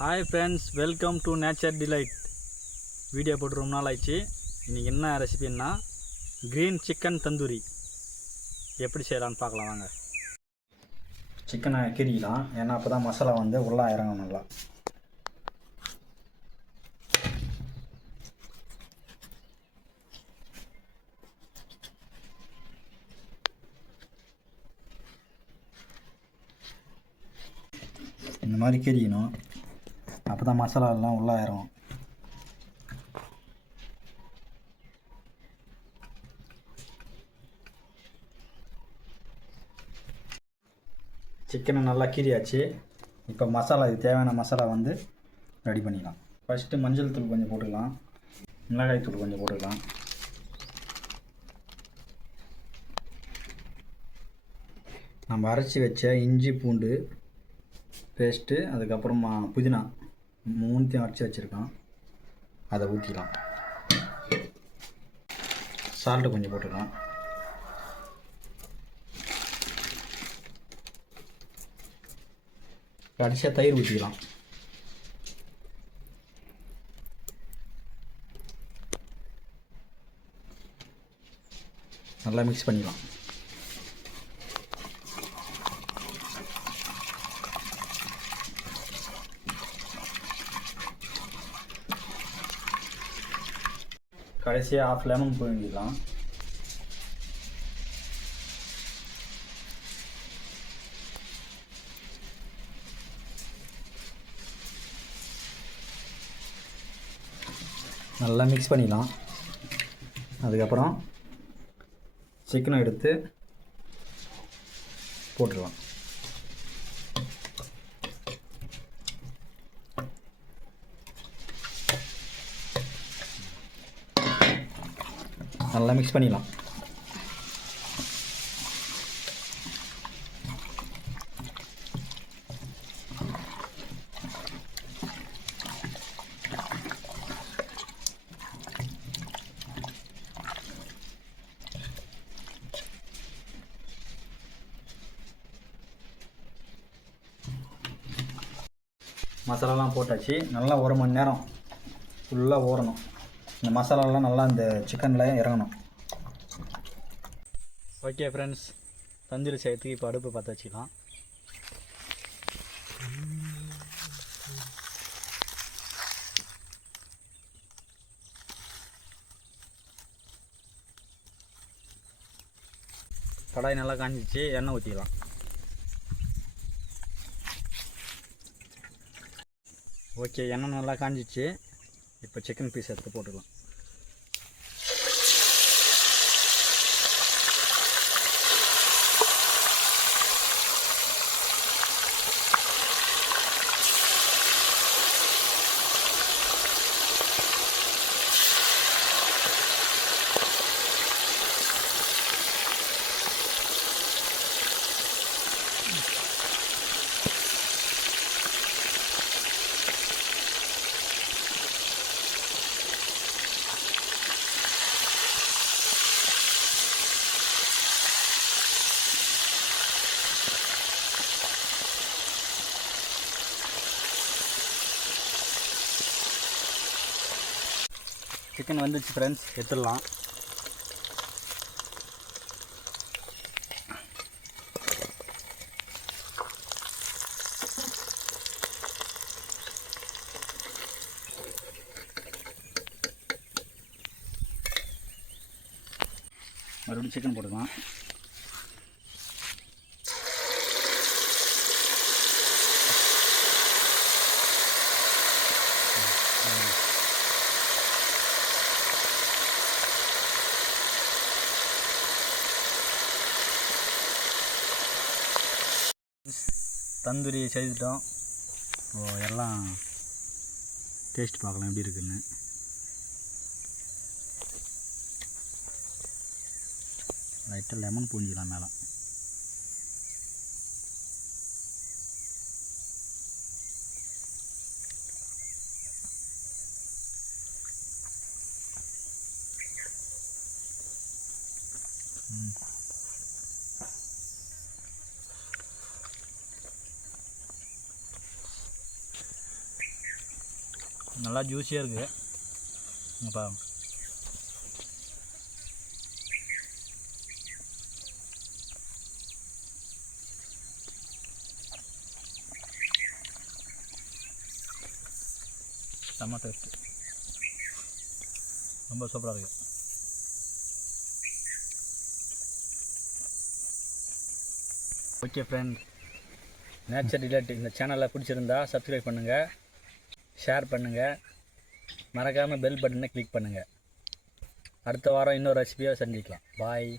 Hi friends, welcome to nature delight. Video போட்டு ரொம்ப நாள் ஆயிடுச்சு. இன்றைக்கி என்ன ரெசிபின்னா க்ரீன் சிக்கன் தந்தூரி எப்படி செய்யலான்னு பார்க்கலாம் வாங்க. சிக்கனை கீறிக்கலாம், ஏன்னா அப்போ தான் மசாலா வந்து உள்ளே இறங்கும் நல்லா. இந்த மாதிரி கீறிக்கணும், அப்போ தான் மசாலா எல்லாம் உள்ளே இறங்கும். சிக்கனை நல்லா கீறியாச்சு. இப்போ இதுக்கு தேவையான மசாலா வந்து ரெடி பண்ணிக்கலாம். ஃபஸ்ட்டு மஞ்சள் தூள் கொஞ்சம் போட்டுக்கலாம், மிளகாய் தூள் கொஞ்சம் போட்டுக்கலாம், நம்ம அரைச்சி வச்ச இஞ்சி பூண்டு பேஸ்ட்டு, அதுக்கப்புறமா புதினா மூணுத்தையும் அரைச்சி வச்சுருக்கோம், அதை ஊற்றிக்கலாம். சால்ட்டு கொஞ்சம் போட்டுக்கலாம். கடைசியாக தயிர் ஊற்றிக்கலாம். நல்லா மிக்ஸ் பண்ணிக்கலாம். கடைசியாக ஆஃப் லெமன் புழிஞ்சிக்கலாம். நல்லா மிக்ஸ் பண்ணிக்கலாம். அதுக்கப்புறம் சிக்கனை எடுத்து போட்டுடலாம். நல்லா மிக்ஸ் பண்ணிடலாம். மசாலாலாம் போட்டாச்சு. நல்லா 1 மணி நேரம் ஃபுல்லாக ஊறணும். இந்த மசாலாலாம் நல்லா இந்த சிக்கனில் இறங்கணும். ஓகே ஃப்ரெண்ட்ஸ், தந்தூரி செய்யறதுக்கு இப்போ அடுப்பு பற்ற வச்சுக்கலாம். கடாய் நல்லா காஞ்சிச்சு, எண்ணெய் ஊற்றிக்கலாம். ஓகே, எண்ணெய் நல்லா காஞ்சிச்சு. இப்போ சிக்கன் பீஸ் எடுத்து போட்டுக்கலாம். சிக்கன் வந்துச்சு ஃப்ரெண்ட்ஸ், எடுத்துடலாம். மறுபடியும் சிக்கன் போட்டுக்கலாம். தந்தூரி செய்துட்டோம். எல்லாம் டேஸ்ட் பார்க்கலாம் எப்படி இருக்குன்னு. லைட்டாக லெமன் பூஞ்சிக்கலாம் மேலே. நல்லா ஜூஸியாக இருக்குது. பாருங்க. செம்ம டேஸ்ட்டு, ரொம்ப சூப்பராக இருக்குது. ஓகே ஃப்ரெண்ட், நேச்சர் டிலைட் இந்த சேனலை பிடிச்சிருந்தா சப்ஸ்கிரைப் பண்ணுங்கள், ஷேர் பண்ணுங்கள், மறக்காமல் பெல் பட்டனை கிளிக் பண்ணுங்கள். அடுத்த வாரம் இன்னொரு ரெசிபியாக சந்திக்கலாம். பாய்.